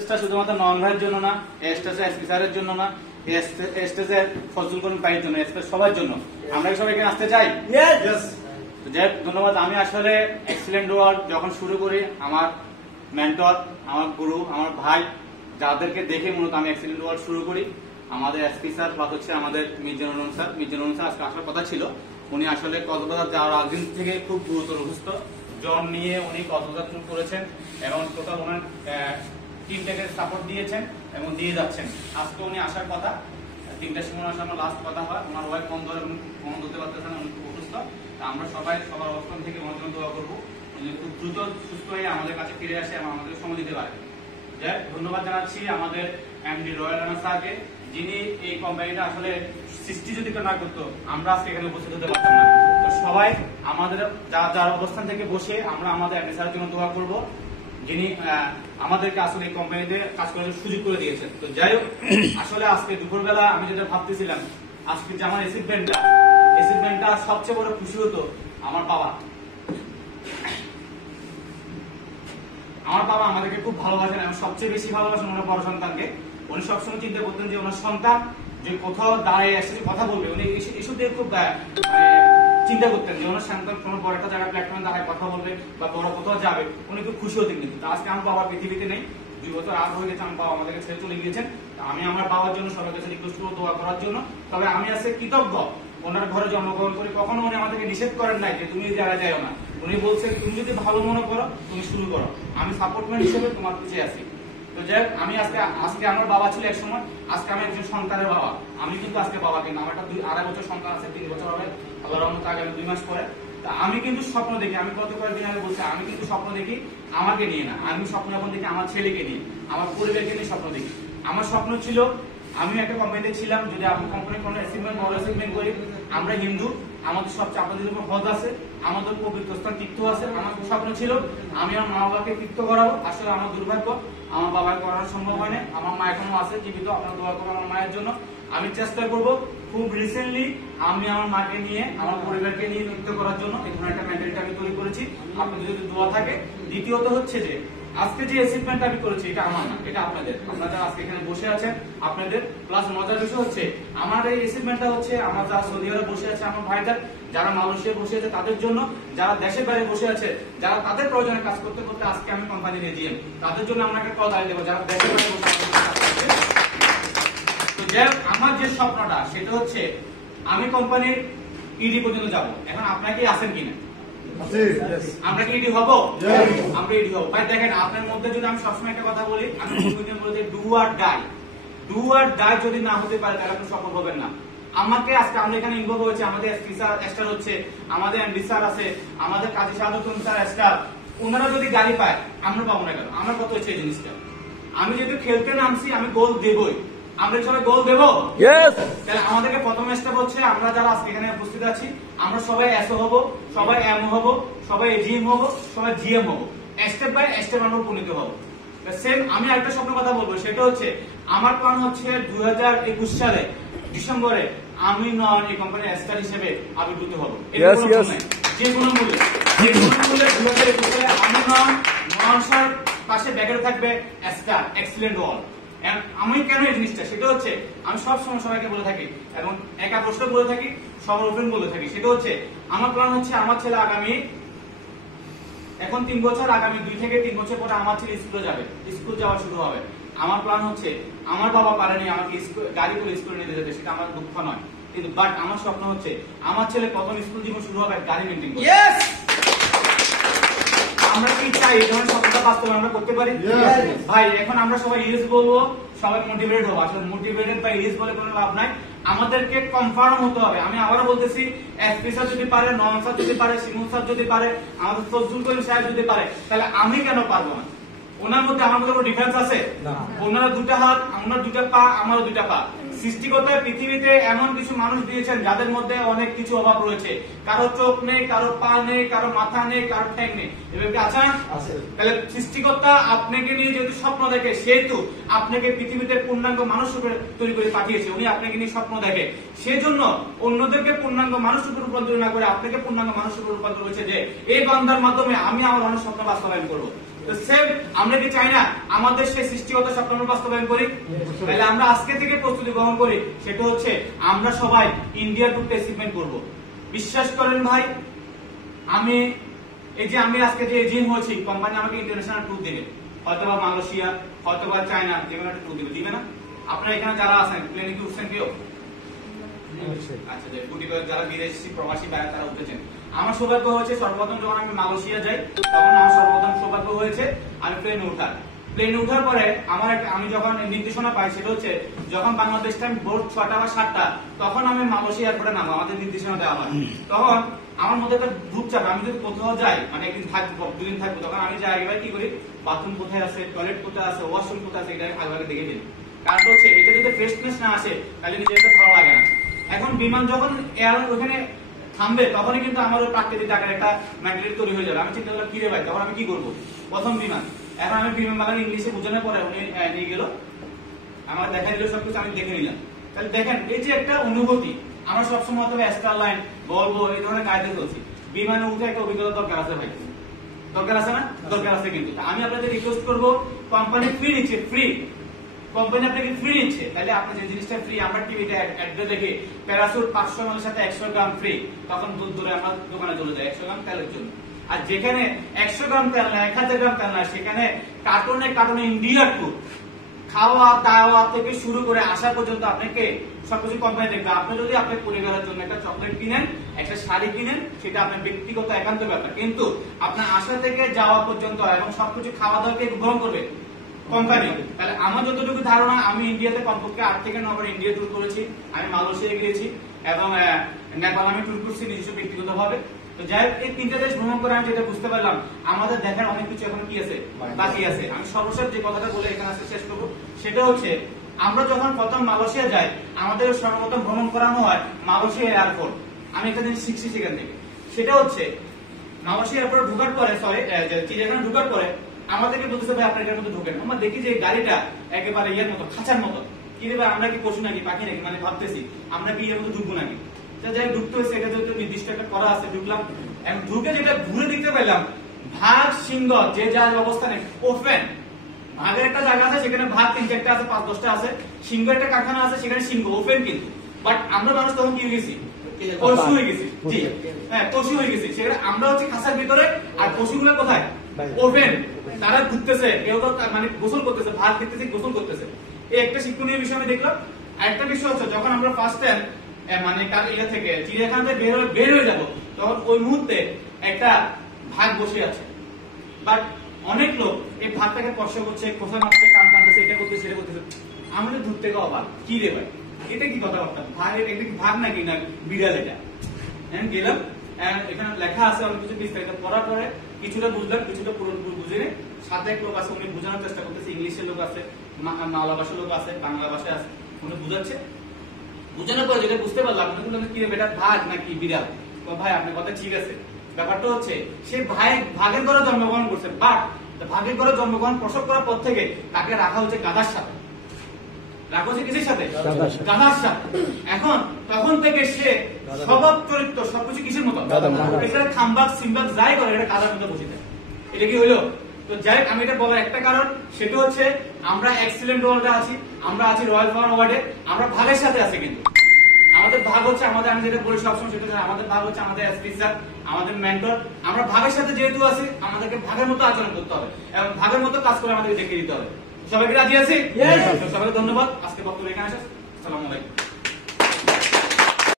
স্টেজটা শুধুমাত্র নন ভাইয়ের জন্য না, এই স্টেজটা এসপি স্যারের জন্য না, এই স্টেজের ফজলুল করিম ভাইয়ের জন্য, স্টেজ সবার জন্য। আমরা কি সবাই এখানে আসতে চাই? তো যাই হোক, ধন্যবাদ। আমি আসলে এক্সিলেন্ট ওয়ার্ল্ড যখন শুরু করি, আমার মেন্টর, আমার গুরু, আমার ভাই, যাদেরকে দেখে মূলত আমি এক্সিলেন্ট ওয়ার্ল্ড শুরু করি, আমাদের এসপি স্যার প্লাস হচ্ছে আমাদের মির্জানুর স্যার আজকে আসার কথা ছিল। উনি আসলে কক্সবাজার যাওয়ার আগদিন থেকে খুব গুরুতর অসুস্থ, জ্বর নিয়ে উনি কক্সবাজার করেছেন এবং টোটাল ওনার টিমটাকে সাপোর্ট দিয়েছেন এবং দিয়ে যাচ্ছেন। আজকে উনি আসার কথা, 3টার সময় আসার আমার লাস্ট কথা হয়। ওনার ওয়াইফ ফোন ধরতে পারতেছেন, উনি খুব অসুস্থ। আমরা সবাই সবার অবস্থান থেকে ওনার জন্য দোয়া করবো, উনি খুব দ্রুত সুস্থ হয়ে আমাদের কাছে ফিরে আসে এবং আমাদের সময় দিতে পারে। যাই ধন্যবাদ জানাচ্ছি আমাদের এমডি রয়্যাল রানা স্যারকে, যিনি এই কোম্পানিটা আসলে সৃষ্টি যদি না করতো আমরা আজকে এখানে উপস্থিত হতে পারতাম না। তো সবাই আমাদের যার অবস্থান থেকে বসে আমরা আমাদের এমডি স্যারের জন্য দোয়া করবো, যিনি আমাদেরকে আসলে এই কোম্পানিতে কাজ করার সুযোগ করে দিয়েছেন। তো যাই হোক, আসলে আজকে দুপুরবেলা আমি যেটা ভাবতেছিলাম, আজকে যে আমার অ্যাচিভমেন্টটা সবচেয়ে বড় খুশি হতো আমার বাবা। আমার বাবা আমাদেরকে খুব ভালোবাসেন এবং সবচেয়ে বেশি ভালোবাসেন ওনার বড় সন্তানকে। উনি সবসময় চিন্তা করতেন যে ওনার সন্তান যে কোথাও দাঁড়িয়ে এসে কথা বলবে, উনি এসব দিয়ে খুব চিন্তা করতেন যে ওনার সন্তান কোনো বড় একটা জায়গায় প্ল্যাটফর্মে দাঁড়ায় কথা বলবে বা বড় কোথাও যাবে, উনি খুব খুশি হতেন। কিন্তু আজকে আমার বাবা পৃথিবীতে নেই, 2 বছর আগ হয়ে গেছে, আমার বাবা আমাদেরকে ছেড়ে চলে গিয়েছেন। আমি আমার বাবার জন্য সবার কাছে রিকোয়েস্ট করবো দোয়া করার জন্য। তবে আমি আজকে কৃতজ্ঞ, ওনার ঘরে জন্মগ্রহণ করি, কখনো উনি আমাদেরকে নিষেধ করেন নাই যে তুমি জায়গায় যাও না। উনি বলছেন তুমি যদি ভালো মনে করো তুমি শুরু করো, আমি সাপোর্টম্যান হিসেবে তোমার পিছিয়ে আছি। তো যাই হোক, আমি আজকে আমার বাবা ছিল এক সময়, আজকে আমি একজন সন্তানের বাবা। আমি কিন্তু আজকে বাবা, কিন্তু আমার একটা 2.5 বছর সন্তান আছে, 3 বছর হবে আল্লাহর রহমতে আগামী 2 মাস পরে। আমি কিন্তু স্বপ্ন দেখি, আমি গত কয়েকদিন আগে বলছি, আমি কিন্তু স্বপ্ন দেখি আমাকে নিয়ে না, আমি স্বপ্ন এখন দেখি আমার ছেলেকে নিয়ে, আমার পরিবারকে নিয়ে স্বপ্ন দেখি। আমার স্বপ্ন ছিল আমি একটা কোম্পানিতে ছিলাম, যদি আমি কোম্পানির কোনো অ্যাচিভমেন্ট করি, আমরা হিন্দু, আমাদের সবচেয়ে আপনাদের উপর হজ আছে, আমাদের পবিত্র স্থান তীর্থ আছে। আমার স্বপ্ন ছিল আমি আমার মা বাবাকে তীর্থ করাবো। আসলে আমার দুর্ভাগ্য, আমার বাবাকে করানো সম্ভব হয় না। আমার মা এখনো আছে জীবিত, আপনার দোয়া করবো আমার মায়ের জন্য। আমি চেষ্টা করব খুব রিসেন্টলি আমি আমার মাকে নিয়ে, আমার পরিবারকে নিয়ে তীর্থ করার জন্য এই ধরনের একটা মেন্টালিটি আমি তৈরি করেছি। আপনাদের যদি দোয়া থাকে। দ্বিতীয়ত হচ্ছে যে আজকে যে অ্যাচিভমেন্ট আমি করেছি, এটা আমার না, এটা আপনাদের। আপনারা আজকে এখানে বসে আছেন, আপনাদের। প্লাস মজার বিষয় হচ্ছে আমার এই অ্যাচিভমেন্টটা হচ্ছে আমার যারা সৌদি আরবে বসে আছে আমার ভাইদের, যারা মালয়েশিয়া বসে আছে তাদের জন্য, যারা দেশের বাইরে বসে আছে, যারা তাদের প্রয়োজনে কাজ করতে করতে আজকে আমি কোম্পানির এজিএম, তাদের জন্য আমরা একটা কথা দেবো, যারা দেশের বাইরে বসে আছে। তো যাই হোক, আমার যে স্বপ্নটা সেটা হচ্ছে আমি কোম্পানির ইডি পর্যন্ত যাব। এখন আপনারা কি আছেন কিনা? আমরা কি ইডি হবো? আমরা ইডি হবো। ভাই দেখেন, আপনার মধ্যে যদি আমি সবসময় একটা কথা বলি, আমি বলতে ডু আর ডাই যদি না হতে পারে তাহলে আপনি সফল হবেন না। আমাকে আজকে আমরা এখানে ইনভলভ হয়েছে, আমাদের এসপি স্যার স্টার হচ্ছে, আমাদের এমডি স্যার আছে, আমাদের কাজী সাহাদুল স্যার স্টার। ওনারা যদি গাড়ি পায় আমরা পাবো না কেন? আমার কত হচ্ছে এই জিনিসটা, আমি যেহেতু খেলতে নামছি আমি গোল দেবই। আমরা সবাই গোল দেবো। তাহলে আমাদেরকে প্রথম স্টেপ হচ্ছে আমরা যারা আজকে এখানে উপস্থিত আছি, আমরা সবাই এসও হবো, সবাই এম হবো, সবাই এজিএম হবো, সবাই জিএম হবো। স্টেপ বাই স্টেপ আমরা উপনীত হবো। সেম আমি আরেকটা স্বপ্ন কথা বলবো, সেটা হচ্ছে আমার প্ল্যান হচ্ছে 2021 সালে ডিসেম্বরে আমি নন এই কোম্পানির স্টার হিসেবে আবির্ভূত হবো। যে কোনো মূল্যে 2021 সালে আমি নন পাশে ব্যাকেটে থাকবে স্টার এক্সিলেন্ট ওয়ার্ল্ড। আমি কেন এই জিনিসটা, সেটা হচ্ছে আমি সবসময় সবাইকে বলে থাকি এবং একা প্রশ্ন বলে থাকি, সবার ওপেন বলে থাকি, সেটা হচ্ছে আমার প্ল্যান হচ্ছে আমার ছেলে আগামী এখন 3 বছর, আগামী 2 থেকে 3 বছর পরে আমার ছেলে স্কুলে যাবে, স্কুল যাওয়া শুরু হবে। আমার প্ল্যান হচ্ছে আমার বাবা পারেনি আমাকে গাড়ি করে স্কুলে নিতে যেতে, সেটা আমার দুঃখ নয়, কিন্তু বাট আমার স্বপ্ন হচ্ছে আমার ছেলে প্রথম স্কুল জীবন শুরু হবে গাড়ি মেনটেন করে। আমরা কি চাই এই ধরনের স্বপ্নটা বাস্তবায়ন আমরা করতে পারি? ভাই এখন আমরা সবাই ইয়েস বলবো, সবাই মোটিভেটেড হবো। আসলে মোটিভেটেড বা ইয়েস বলে কোনো লাভ নাই, আমাদেরকে কনফার্ম হতে হবে। আমি আবারও বলতেছি, এসপি স্যার যদি পারে, নন স্যার যদি পারে, শিমুল স্যার যদি পারে, আমাদের ফজলুল করিম সাহেব যদি পারে, তাহলে আমি কেন পারবো না? ওনার মধ্যে আমার মধ্যে কোনো ডিফারেন্স আছে? ওনারা 2টা হাত, ওনার 2টা পা, আমারও 2টা পা। সৃষ্টিকর্তা পৃথিবীতে এমন কিছু মানুষ দিয়েছেন যাদের মধ্যে অনেক কিছু অভাব রয়েছে, কারো চোখ নেই, কারো পা নেই, কারো মাথা নেই, কারো ঠ্যাং নেই, এভাবে আছে। তাহলে সৃষ্টিকর্তা আপনাকে নিয়ে যেহেতু স্বপ্ন দেখে, সেহেতু আপনাকে পৃথিবীতে পূর্ণাঙ্গ মানুষ রূপে তৈরি করে পাঠিয়েছে। উনি আপনাকে নিয়ে স্বপ্ন দেখে, সেজন্য অন্যদেরকে পূর্ণাঙ্গ মানুষ রূপে রূপান্তর না করে আপনাকে পূর্ণাঙ্গ মানুষ রূপে রূপান্তর করেছে যে এই বান্দার মাধ্যমে আমি আমার অনেক স্বপ্ন বাস্তবায়ন করবো। তো সেম আমরা কি চাই না আমাদের সেই সৃষ্টিগত স্বপ্ন আমরা বাস্তবায়ন করি? তাহলে আমরা আজকে থেকে প্রস্তুতি গ্রহণ করি, সেটা হচ্ছে আমরা সবাই ইন্ডিয়া ট্যুরটা অ্যাচিভমেন্ট করব। বিশ্বাস করেন ভাই, আমি আজকে যে এজিএম হয়েছি, কোম্পানি আমাকে ইন্টারন্যাশনাল ট্যুর দেবে, হয়তোবা মালয়েশিয়া, হয়তোবা চায়না, যেকোনো একটা ট্যুর দিবে না? আপনারা এখানে যারা আছেন প্লেনে কি উঠছেন কেউ? আচ্ছা, যারা বিদেশি প্রবাসী ভাই তারা উঠেছেন। আমার সৌভাগ্য হয়েছে সর্বপ্রথম যখন আমি মালয়েশিয়া যাই, তখন আমার সর্বপ্রথম সৌভাগ্য হয়েছে আমি প্লেনে উঠার পরে আমি যখন নির্দেশনা পাই, সেটা হচ্ছে যখন বাংলাদেশ টাইম ভোর 6টা বা 7টা, তখন আমি মালয়েশিয়া এয়ারপোর্টে নামবো, আমাদের নির্দেশনা দেওয়া হয়। তখন আমার মধ্যে একটা গ্রুপ চাপ, আমি যদি কোথাও যাই, মানে একদিন থাকবো, 2 দিন থাকবো, তখন আমি যাই আগে কি করি, বাথরুম কোথায় আছে, টয়লেট কোথায় আছে, ওয়াশরুম কোথায় আছে, এটা আগে দেখে ফেলি। কারণ হচ্ছে এটা যদি ফ্রেশনেস না আসে তাহলে নিজেকে ভালো লাগে না। এখন বিমান যখন ওখানে থামবে, তখনই কিন্তু আমার ওই প্রাকৃতিক টাকার একটা ম্যাগনেট তৈরি হয়ে যাবে। আমি চিন্তা করলাম, কি রে ভাই, তখন আমি কি করবো? প্রথম বিমান, এখন আমি বিমান বাংলা ইংলিশে বোঝানোর পরে উনি নিয়ে গেল, আমার দেখা দিল সবকিছু, আমি দেখে নিলাম। তাহলে দেখেন, এই যে একটা অনুভূতি, আমরা সবসময় হয়তো স্টার লাইন বলবো এই ধরনের কায়দা চলছি, বিমানে উঠে একটা অভিজ্ঞতা দরকার আছে ভাই, দরকার আছে না? দরকার আছে। কিন্তু আমি আপনাদের রিকোয়েস্ট করবো, কোম্পানি ফ্রি নিচ্ছে, কোম্পানি আপনাকে ফ্রি নিচ্ছে, তাহলে আপনি যে জিনিসটা ফ্রি, আমরা টিভিতে অ্যাড দেখে প্যারাসুট 500 ml সাথে 100 গ্রাম ফ্রি, তখন দূর দূরে আমরা দোকানে চলে যাই 100 গ্রাম তেলের জন্য। আর যেখানে 100 গ্রাম তেল না, 1000 গ্রাম তেল না, সেখানে কার্টুনে ইন্ডিয়া ট্যুর, খাওয়া দাওয়া থেকে শুরু করে আসা পর্যন্ত আপনাকে সবকিছু কোম্পানি দেখবে। আপনি যদি আপনার পরিবারের জন্য একটা চকলেট কিনেন, একটা শাড়ি কিনেন, সেটা আপনার ব্যক্তিগত একান্ত ব্যাপার, কিন্তু আপনার আসা থেকে যাওয়া পর্যন্ত এবং সবকিছু খাওয়া দাওয়াকে গ্রহণ করবে কোম্পানি। তাহলে আমার যতটুকু ধারণা, আমি ইন্ডিয়াতে কমপক্ষে 8 থেকে 9 বার ইন্ডিয়া ট্যুর করেছি, আমি মালয়েশিয়া গিয়েছি এবং নেপাল আমি ট্যুর করছি নিজস্ব ব্যক্তিগত ভাবে। তো যাই হোক, এই 3টা দেশ ভ্রমণ করে আমি যেটা বুঝতে পারলাম, আমাদের দেখার অনেক কিছু এখন কি আছে, বাকি আছে। আমি সর্বশেষ যে কথাটা বলে এখানে আসতে শেষ করবো, সেটা হচ্ছে আমরা যখন প্রথম মালয়েশিয়া যাই, আমাদের সর্বপ্রথম ভ্রমণ করানো হয় মালয়েশিয়া এয়ারপোর্ট। আমি একটা জিনিস শিখছি সেখান থেকে, সেটা হচ্ছে মালয়েশিয়া এয়ারপোর্ট ঢোকার পরে, চিড়িয়াখানা ঢোকার পরে আমাদেরকে বলতেছে, ভাই আপনার এটার মধ্যে ঢোকেন। আমরা দেখি যে গাড়িটা একেবারে ইয়ের মতো, খাঁচার মতো। কি রে ভাই, আমরা কি পশু নাকি, পাখি নাকি, মানে ভাবতেছি আমরা কি এর মধ্যে ঢুকবো নাকি। যাই ঢুকতে হয়েছে, এটা যেহেতু নির্দিষ্ট একটা করা আছে, ঢুকলাম। এখন ঢুকে যেটা ঘুরে দেখতে পেলাম, ভাগ সিংহ যে যার অবস্থানে ওপেন, ভাগের একটা জায়গা আছে, সেখানে ভাগ 3-4টা আছে, 5-10টা আছে, সিংহ একটা কারখানা আছে, সেখানে সিংহ ওপেন। কিন্তু বাট আমরা মানুষ তখন কি হয়ে গেছি, পশু হয়ে গেছি। জি হ্যাঁ, পশু হয়ে গেছি। সেখানে আমরা হচ্ছে খাঁচার ভিতরে, আর পশুগুলো কোথায়, ওপেন। তারা ঘুরতেছে, কেউ মানে গোসল করতেছে, ভাত খেতেছে, গোসল করতেছে। এই একটা শিক্ষণীয় বিষয় আমি দেখলাম। আরেকটা বিষয় হচ্ছে, যখন আমরা ফার্স্ট টাইম মানে ইয়ে থেকে চিড়িয়াখানা থেকে বের হয়ে যাবো, তখন ওই মুহূর্তে একটা ভাগ বসে আছে, বাট অনেক লোক এই ভাতটাকে স্পর্শ করছে, খোসা মারছে, কান টানতেছে, এটা করতেছে, সেটা করতেছে। আমাদের দূর থেকে অবাক, কি রে ভাই, এটা কি কথাবার্তা, ভাগ, এটা কি ভাগ নাকি না বিড়াল? এটা গেলাম, এখানে লেখা আছে অনেক কিছু, বিস্তারিত পড়ার পরে কিছুটা বুঝলাম, কিছুটা পুরোপুরি বুঝিনি। সাথে এক লোক আছে, উনি বোঝানোর চেষ্টা করতেছে, ইংলিশের লোক আছে, মালা ভাষার লোক আছে, বাংলা ভাষায় আছে, উনি বুঝাচ্ছে। বুঝানোর পরে যেটা বুঝতে পারলাম, কি বেটা ভাগ নাকি বিড়াল? ভাই আপনার কথা ঠিক আছে, ব্যাপারটা হচ্ছে সে ভাগের ঘরে জন্মগ্রহণ করছে, বাট ভাগের ঘরে জন্মগ্রহণ প্রসব করার পর থেকে তাকে রাখা হচ্ছে গাধার সাথে, রাখা হচ্ছে কিসের সাথে, গাধার সাথে। এখন তখন থেকে সে স্বভাব চরিত্র সবকিছু কিসের মতো, এটা খামবাগ সিমবাগ যাই করে, এটা গাধার মধ্যে বসে যায়। এটা কি হইলো? তো যাই হোক, আমি এটা বলার একটা কারণ, সেটা হচ্ছে আমরা এক্সিলেন্ট ওয়ার্ল্ডে আছি, আমরা আছি রয়্যাল ফ্লাওয়ার ওয়ার্ল্ডে, আমরা ভাগের সাথে আছি। কিন্তু আমাদের ভাগ হচ্ছে, আমি যেটা বলি সবসময়, সেটা আমাদের ভাগ হচ্ছে আমাদের স্পিচার, আমাদের মেন্টর। আমরা ভাগের সাথে যেহেতু আছি, আমাদেরকে ভাগের মতো আচরণ করতে হবে এবং ভাগের মতো কাজ করে আমাদেরকে দেখিয়ে দিতে হবে। সবাইকে রাজি আছি? সবাইকে ধন্যবাদ। আজকে বক্তব্য এখানে শেষ। আসসালামু আলাইকুম।